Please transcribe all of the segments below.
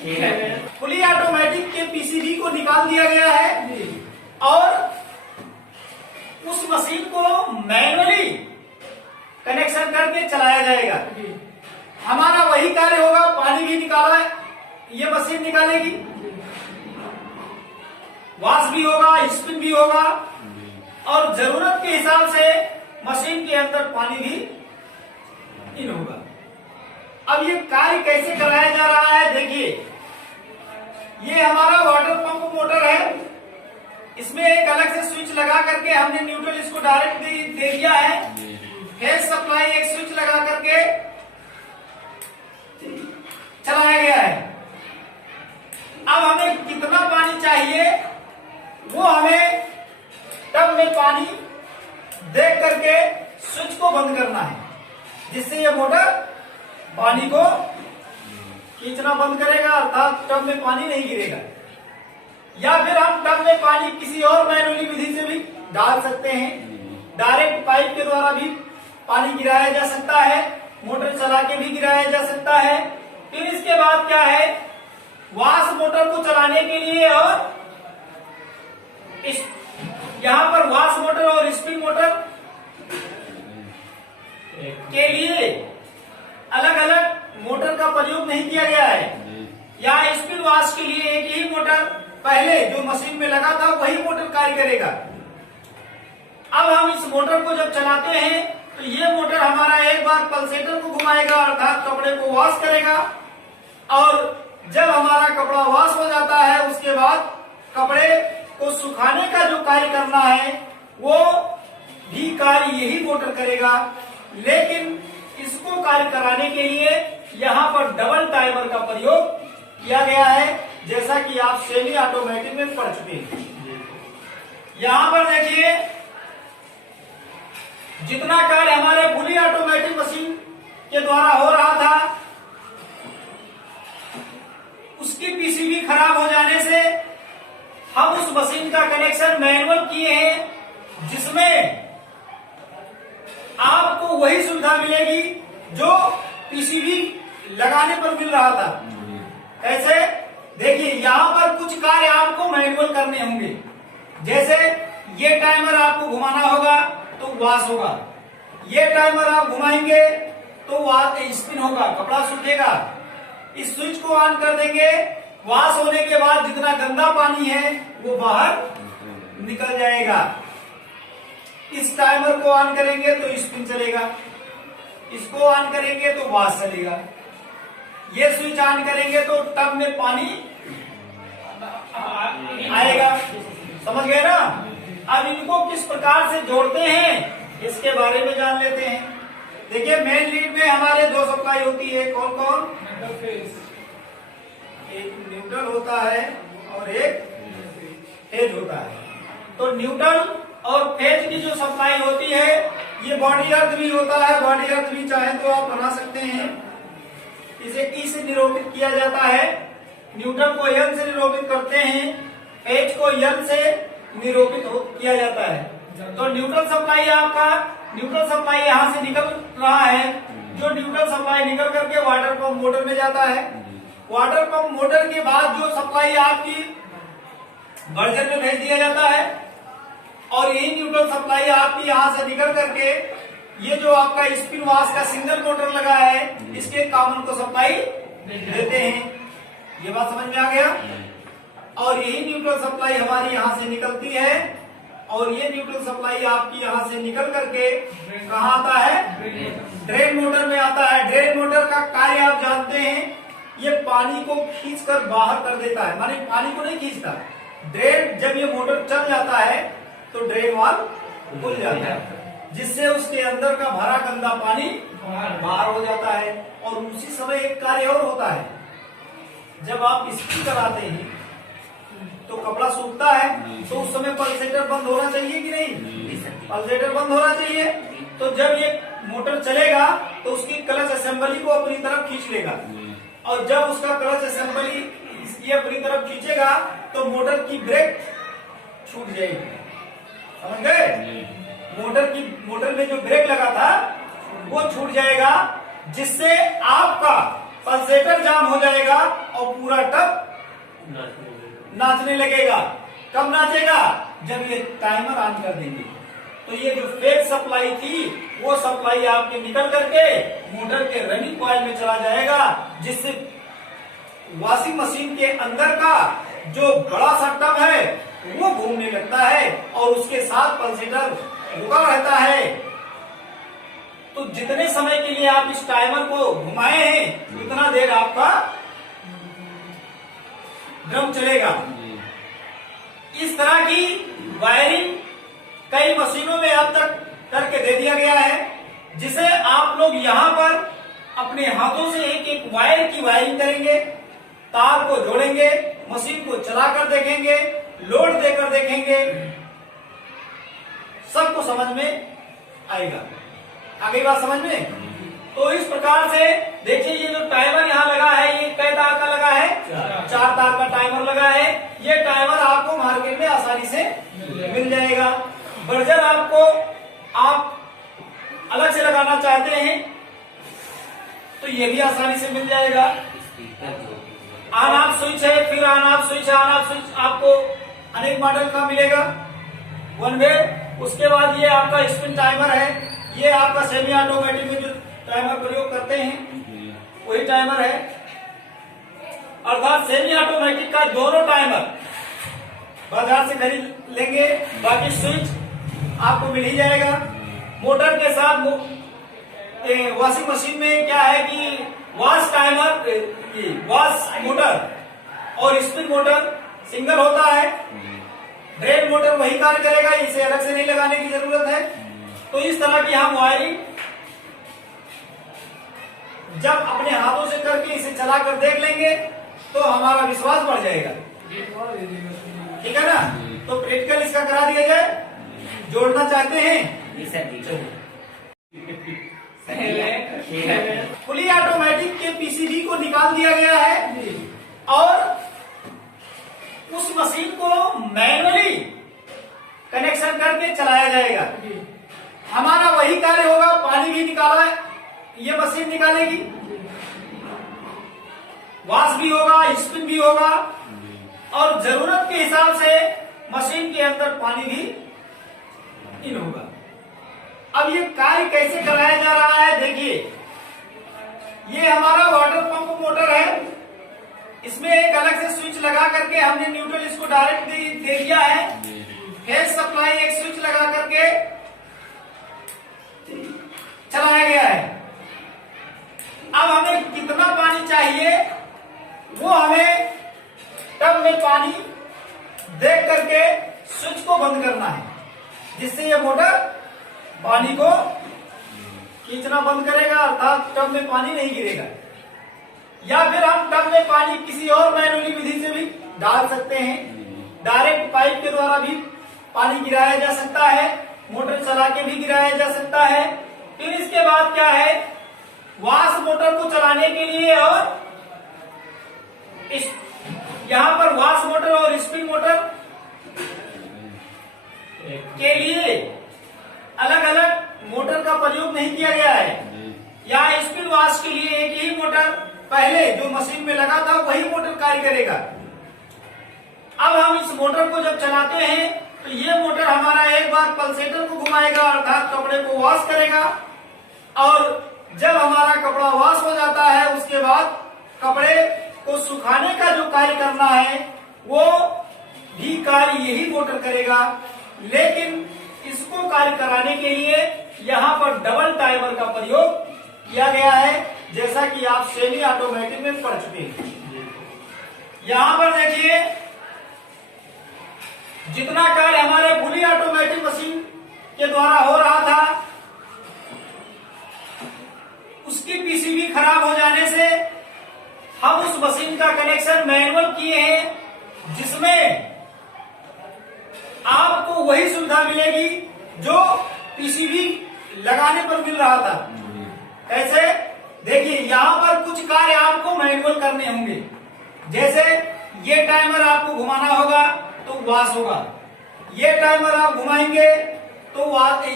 Fully automatic के PCB को निकाल दिया गया है और उस मशीन को मैनुअली कनेक्शन करके चलाया जाएगा। हमारा वही कार्य होगा, पानी भी निकाला ये मशीन निकालेगी, वॉश भी होगा, स्पिन भी होगा और जरूरत के हिसाब से मशीन के अंदर पानी भी इन होगा। अब ये कार्य कैसे कराया जा रहा है देखिए, ये हमारा वाटर पंप मोटर है, इसमें एक अलग से स्विच लगा करके हमने न्यूट्रल इसको डायरेक्ट दे दिया है। फेज सप्लाई एक स्विच लगा करके चलाया गया है। अब हमें कितना पानी चाहिए वो हमें टब में पानी देख करके स्विच को बंद करना है, जिससे ये मोटर पानी को खींचना बंद करेगा, अर्थात टब में पानी नहीं गिरेगा। या फिर हम टब में पानी किसी और मैनुअली विधि से भी डाल सकते हैं, डायरेक्ट पाइप के द्वारा भी पानी गिराया जा सकता है, मोटर चला के भी गिराया जा सकता है। फिर इसके बाद क्या है, वॉश मोटर को चलाने के लिए और यहाँ पर वॉश मोटर और स्पिन मोटर के लिए अलग अलग मोटर का प्रयोग नहीं किया गया है। यहाँ स्पिन वॉश के लिए एक ही मोटर पहले जो मशीन में लगा था वही मोटर कार्य करेगा। अब हम इस मोटर को जब चलाते हैं तो ये मोटर हमारा एक बार पल्सेटर को घुमाएगा, अर्थात कपड़े को वॉश करेगा और जब हमारा कपड़ा वॉश हो जाता है उसके बाद कपड़े को सुखाने का जो कार्य करना है वो भी कार्य यही मोटर करेगा। लेकिन इसको कार्य कराने के लिए यहाँ पर डबल टाइमर का प्रयोग किया गया है, जैसा कि आप सेमी ऑटोमेटिक में पढ़ चुके हैं। यहाँ पर देखिए, जितना कार्य हमारे फुली ऑटोमेटिक मशीन के द्वारा हो रहा था उसकी पीसीबी खराब हो जाने से हम उस मशीन का कनेक्शन मैनुअल किए हैं, जिसमें आपको वही सुविधा मिलेगी जो पीसीबी लगाने पर मिल रहा था। ऐसे देखिए, यहाँ पर कुछ कार्य आपको मैनुअल करने होंगे, जैसे ये टाइमर आपको घुमाना होगा तो वॉश होगा, ये टाइमर आप घुमाएंगे तो स्पिन होगा, कपड़ा सूखेगा। इस स्विच को ऑन कर देंगे, वॉश होने के बाद जितना गंदा पानी है वो बाहर निकल जाएगा। इस टाइमर को ऑन करेंगे तो स्पिन चलेगा, इसको ऑन करेंगे तो वॉश चलेगा, ये स्विच ऑन करेंगे तो टब में पानी आएगा। समझ गए ना? अब इनको किस प्रकार से जोड़ते हैं इसके बारे में जान लेते हैं। देखिए, मेन लीड में हमारे दो सप्लाई होती है, कौन कौन? एक न्यूट्रल होता है और एक फेज होता है। तो न्यूट्रल और फेज की जो सप्लाई होती है ये बॉडी अर्थ भी होता है, बॉडी अर्थ भी चाहे तो आप बना सकते हैं। इसे ई से निरूपित किया जाता है, न्यूट्रल को एन से निरूपित करते हैं, फेज को एन से निरूपित किया जाता है। तो न्यूट्रल सप्लाई आपका, न्यूट्रल सप्लाई यहाँ से निकल रहा है, जो न्यूट्रल सप्लाई निकल करके वाटर पंप मोटर में जाता है। वाटर पंप मोटर के बाद जो सप्लाई आपकी बर्जर में भेज दिया जाता है और यही न्यूट्रल सप्लाई आपकी यहाँ से निकल करके ये जो आपका स्पिन वॉश का सिंगल मोटर लगा है इसके कॉमन को सप्लाई देते हैं। ये बात समझ में आ गया? और यही न्यूट्रल सप्लाई हमारी यहाँ से निकलती है और ये न्यूट्रल सप्लाई आपकी यहाँ से निकल करके कहाँ आता है? ड्रेन मोटर में आता है। ड्रेन मोटर का कार्य आप जानते हैं, ये पानी को खींचकर बाहर कर देता है, माने पानी को नहीं खींचता। ड्रेन जब ये मोटर चल जाता है तो ड्रेन वाल्व खुल जाता है, जिससे उसके अंदर का भरा गंदा पानी बाहर हो जाता है। और उसी समय एक कार्य और होता है, जब आप इस्त्री कराते हैं तो कपड़ा सूखता है तो उस समय पल्सेटर बंद होना चाहिए कि नहीं? पल्सेटर बंद होना चाहिए। तो जब ये मोटर चलेगा तो उसकी क्लच असेंबली को अपनी तरफ खींच लेगा और जब उसका क्लच असेंबली ये अपनी तरफ खींचेगा तो मोटर की ब्रेक छूट जाएगी। समझ गए? मोटर में जो ब्रेक लगा था वो छूट जाएगा, जिससे आपका पल्सेटर जाम हो जाएगा और पूरा टब नाचने लगेगा। कब नाचेगा? जब ये टाइमर ऑन कर देंगे। तो ये जो फेज सप्लाई थी वो सप्लाई आपके निकल करके मोटर के रनिंग कॉइल में चला जाएगा, जिससे वॉशिंग मशीन के अंदर का जो बड़ा सा टब है वो घूमने लगता है और उसके साथ पल्सेटर रुका रहता है। तो जितने समय के लिए आप इस टाइमर को घुमाए हैं उतना देर आपका ड्रम चलेगा। इस तरह की वायरिंग कई मशीनों में अब तक करके दे दिया गया है, जिसे आप लोग यहाँ पर अपने हाथों से एक एक वायर की वायरिंग करेंगे, तार को जोड़ेंगे, मशीन को चलाकर देखेंगे, लोड देकर देखेंगे, सबको समझ में आएगा। आ गई बात समझ में? तो इस प्रकार से देखिए, ये जो टाइमर यहाँ लगा है ये कई तार का लगा है? 4 तार का टाइमर लगा है। ये टाइमर आपको मार्केट में आसानी से मिल जाएगा। बर्जर आपको आप अलग से लगाना चाहते हैं तो ये भी आसानी से मिल जाएगा। ऑन ऑफ स्विच है, फिर ऑन ऑफ स्विच है, ऑन ऑफ स्विच आपको अनेक मॉडल का मिलेगा, वन वे। उसके बाद ये आपका स्पिन टाइमर है, ये आपका सेमी ऑटोमेटिक में जो टाइमर प्रयोग करते हैं वही टाइमर है। अर्थात सेमी ऑटोमेटिक का दोनों टाइमर बाजार से खरीद लेंगे, बाकी स्विच आपको मिल ही जाएगा। मोटर के साथ वॉशिंग मशीन में क्या है कि वॉश टाइमर, वॉश मोटर और स्पिन मोटर सिंगल होता है। ड्रेन मोटर वही कार्य करेगा, इसे अलग से नहीं लगाने की जरूरत है। तो इस तरह की हम वायरिंग जब अपने हाथों से करके इसे चलाकर देख लेंगे तो हमारा विश्वास बढ़ जाएगा। ठीक है ना? तो प्रैक्टिकल इसका करा दिया जाए। जोड़ना चाहते हैं? फुली ऑटोमेटिक के पीसीबी को निकाल दिया गया है और उस मशीन को मैनुअली कनेक्शन करके चलाया जाएगा। हमारा वही कार्य होगा, पानी भी निकाला ये मशीन निकालेगी, वॉश भी होगा, स्पिन भी होगा और जरूरत के हिसाब से मशीन के अंदर पानी भी इन होगा। अब ये कार्य कैसे कराया जा रहा है देखिए, ये हमारा वाटर पंप मोटर है, इसमें एक अलग से स्विच लगा करके हमने न्यूट्रल इसको डायरेक्ट दे दिया है। फेज सप्लाई एक स्विच लगा करके चलाया गया है। अब हमें कितना पानी चाहिए वो हमें टब में पानी देख करके स्विच को बंद करना है, जिससे ये मोटर पानी को खींचना बंद करेगा, अर्थात टब में पानी नहीं गिरेगा। या फिर हम टब में पानी किसी और मैनुअली विधि से भी डाल सकते हैं। डायरेक्ट पाइप के द्वारा भी पानी गिराया जा सकता है, मोटर चला के भी गिराया जा सकता है। फिर इसके बाद क्या है, वॉश मोटर को चलाने के लिए और इस यहाँ पर वॉश मोटर और स्पिन मोटर के लिए अलग अलग मोटर का प्रयोग नहीं किया गया है। यहाँ स्पिन वॉश के लिए एक ही मोटर, पहले जो मशीन में लगा था वही मोटर कार्य करेगा। अब हम इस मोटर को जब चलाते हैं तो ये मोटर हमारा एक बार पल्सेटर को घुमाएगा, अर्थात कपड़े को वॉश करेगा, और जब हमारा कपड़ा वॉश हो जाता है उसके बाद कपड़े को सुखाने का जो कार्य करना है वो भी कार्य यही मोटर करेगा। लेकिन इसको कार्य कराने के लिए यहाँ पर डबल टाइमर का प्रयोग किया गया है, जैसा कि आप सेमी ऑटोमेटिक में पढ़ चुके हैं। यहाँ पर देखिए, जितना कार्य हमारे फुली ऑटोमेटिक मशीन के द्वारा हो रहा था उसकी पीसीबी खराब हो जाने से हम उस मशीन का कनेक्शन मैनुअल किए हैं, जिसमें आपको वही सुविधा मिलेगी जो पीसीबी लगाने पर मिल रहा था। कैसे? देखिए, यहाँ पर कुछ कार्य आपको मैनुअल करने होंगे, जैसे ये टाइमर आपको घुमाना होगा तो वॉश होगा, ये टाइमर आप घुमाएंगे तो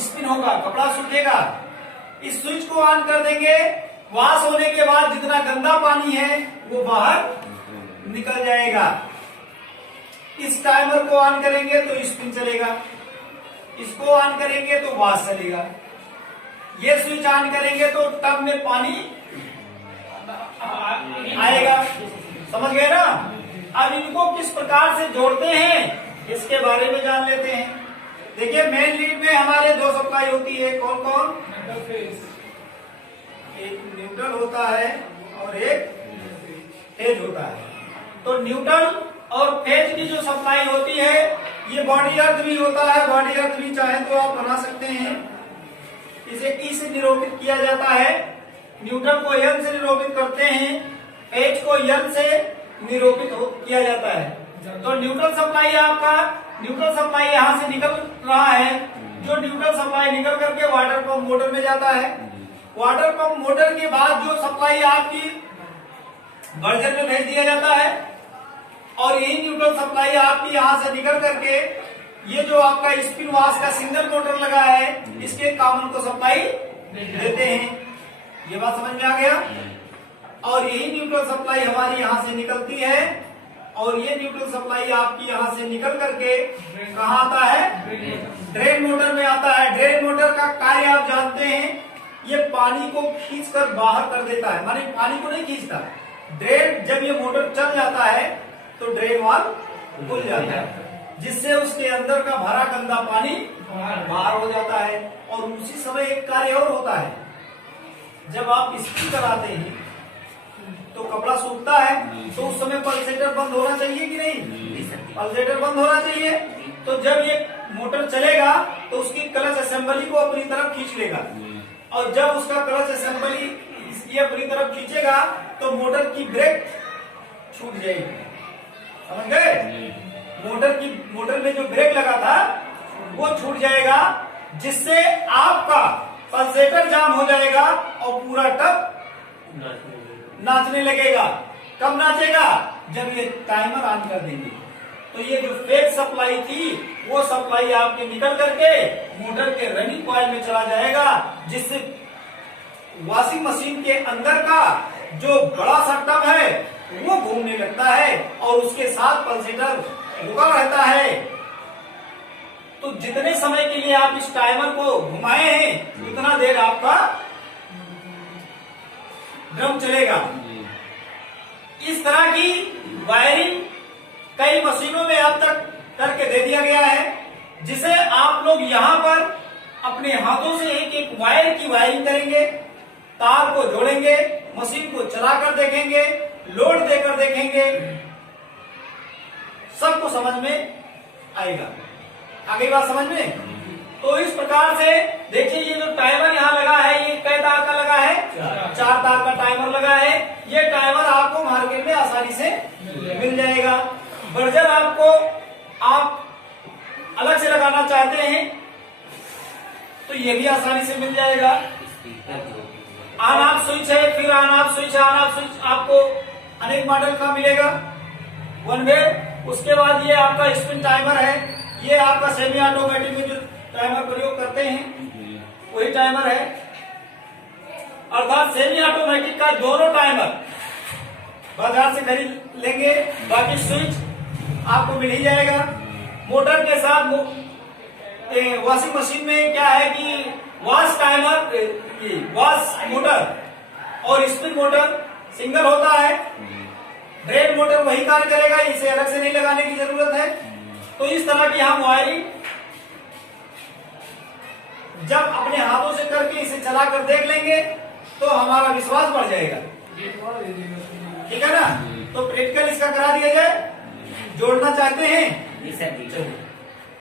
स्पिन होगा, कपड़ा सूखेगा। इस स्विच को ऑन कर देंगे वॉश होने के बाद जितना गंदा पानी है वो बाहर निकल जाएगा। इस टाइमर को ऑन करेंगे तो स्पिन चलेगा, इसको ऑन करेंगे तो वॉश चलेगा, ये स्विच ऑन करेंगे तो टब में पानी आएगा। समझ गए ना? अब इनको किस प्रकार से जोड़ते हैं इसके बारे में जान लेते हैं। देखिए मेन लीड में हमारे दो सप्लाई होती है, कौन कौन? एक न्यूट्रल होता है और एक फेज होता है। तो न्यूट्रल और फेज की जो सप्लाई होती है ये बॉडी अर्थ भी होता है, बॉडी अर्थ भी चाहे तो आप बना सकते हैं। इसे ई से निरूपित किया जाता है, न्यूट्रल को एन से निरूपित करते हैं, फेज को एन से निरूपित किया जाता है। तो न्यूट्रल सप्लाई आपका, न्यूट्रल सप्लाई यहाँ से निकल रहा है, जो न्यूट्रल सप्लाई निकल करके वाटर पंप मोटर में जाता है। वाटर पंप मोटर के बाद जो सप्लाई आपकी बर्जर में भेज दिया जाता है और यही न्यूट्रल सप्लाई आपकी यहाँ से निकल करके ये जो आपका स्पिन वॉश का सिंगल मोटर लगा है इसके कॉमन को सप्लाई देते हैं। ये बात समझ में आ गया? और यही न्यूट्रल सप्लाई हमारी यहाँ से निकलती है और ये न्यूट्रल सप्लाई आपकी यहाँ से निकल करके कहाँ आता है? ड्रेन मोटर में आता है। ड्रेन मोटर का कार्य आप जानते हैं, ये पानी को खींचकर बाहर कर देता है, माने पानी को नहीं खींचता। ड्रेन जब ये मोटर चल जाता है तो ड्रेन वाल्व खुल जाता है, जिससे उसके अंदर का भरा गंदा पानी बाहर हो जाता है। और उसी समय एक कार्य और होता है, जब आप इस्त्री कराते हैं तो कपड़ा सूखता है तो उस समय पल्सेटर बंद होना चाहिए कि नहीं? पल्सेटर बंद होना चाहिए। तो जब ये मोटर चलेगा तो उसकी क्लच असेंबली को अपनी तरफ खींच लेगा और जब उसका क्लच असेंबली ये अपनी तरफ खींचेगा तो मोटर की ब्रेक छूट जाएगी। समझ गए? मोटर में जो ब्रेक लगा था वो छूट जाएगा, जिससे आपका पल्सेटर जाम हो जाएगा और पूरा टब नाचने लगेगा। कब नाचेगा? जब ये टाइमर ऑन कर देंगे। तो ये जो फेज सप्लाई थी वो सप्लाई आपके निकल करके मोटर के रनिंग कॉइल में चला जाएगा, जिससे वॉशिंग मशीन के अंदर का जो बड़ा सा टब है वो घूमने लगता है और उसके साथ पल्सेटर रुका रहता है। तो जितने समय के लिए आप इस टाइमर को घुमाए हैं उतना देर आपका ड्रम चलेगा। इस तरह की वायरिंग कई मशीनों में अब तक करके दे दिया गया है, जिसे आप लोग यहाँ पर अपने हाथों से एक एक वायर की वायरिंग करेंगे, तार को जोड़ेंगे, मशीन को चलाकर देखेंगे, लोड देकर देखेंगे, सबको समझ में आएगा। आगे बात समझ में? तो इस प्रकार से देखिए ये जो टाइमर यहाँ लगा है ये कै तार का लगा है? 4 तार का टाइमर लगा है। ये टाइमर आपको मार्केट में आसानी से मिल जाएगा। बर्जर आपको आप अलग से लगाना चाहते हैं तो ये भी आसानी से मिल जाएगा। ऑन ऑफ स्विच है, फिर ऑन ऑफ स्विच है, ऑन ऑफ स्विच आपको अनेक मॉडल का मिलेगा। 1 वे, उसके बाद ये आपका स्पिन टाइमर है, ये आपका सेमी ऑटोमेटिक में जो टाइमर प्रयोग करते हैं वही टाइमर है। अर्थात सेमी ऑटोमेटिक का दोनों टाइमर बाजार से खरीद लेंगे, बाकी स्विच आपको मिल ही जाएगा। मोटर के साथ वॉशिंग मशीन में क्या है कि वॉश टाइमर, वॉश मोटर और स्पिन मोटर सिंगल होता है। ड्रेन मोटर वही कार्य करेगा, इसे अलग से नहीं लगाने की जरूरत है। तो इस तरह की हम वायरिंग जब अपने हाथों से करके इसे चलाकर देख लेंगे तो हमारा विश्वास बढ़ जाएगा। ठीक है ना? तो प्रैक्टिकल इसका करा दिया जाए। जोड़ना चाहते हैं?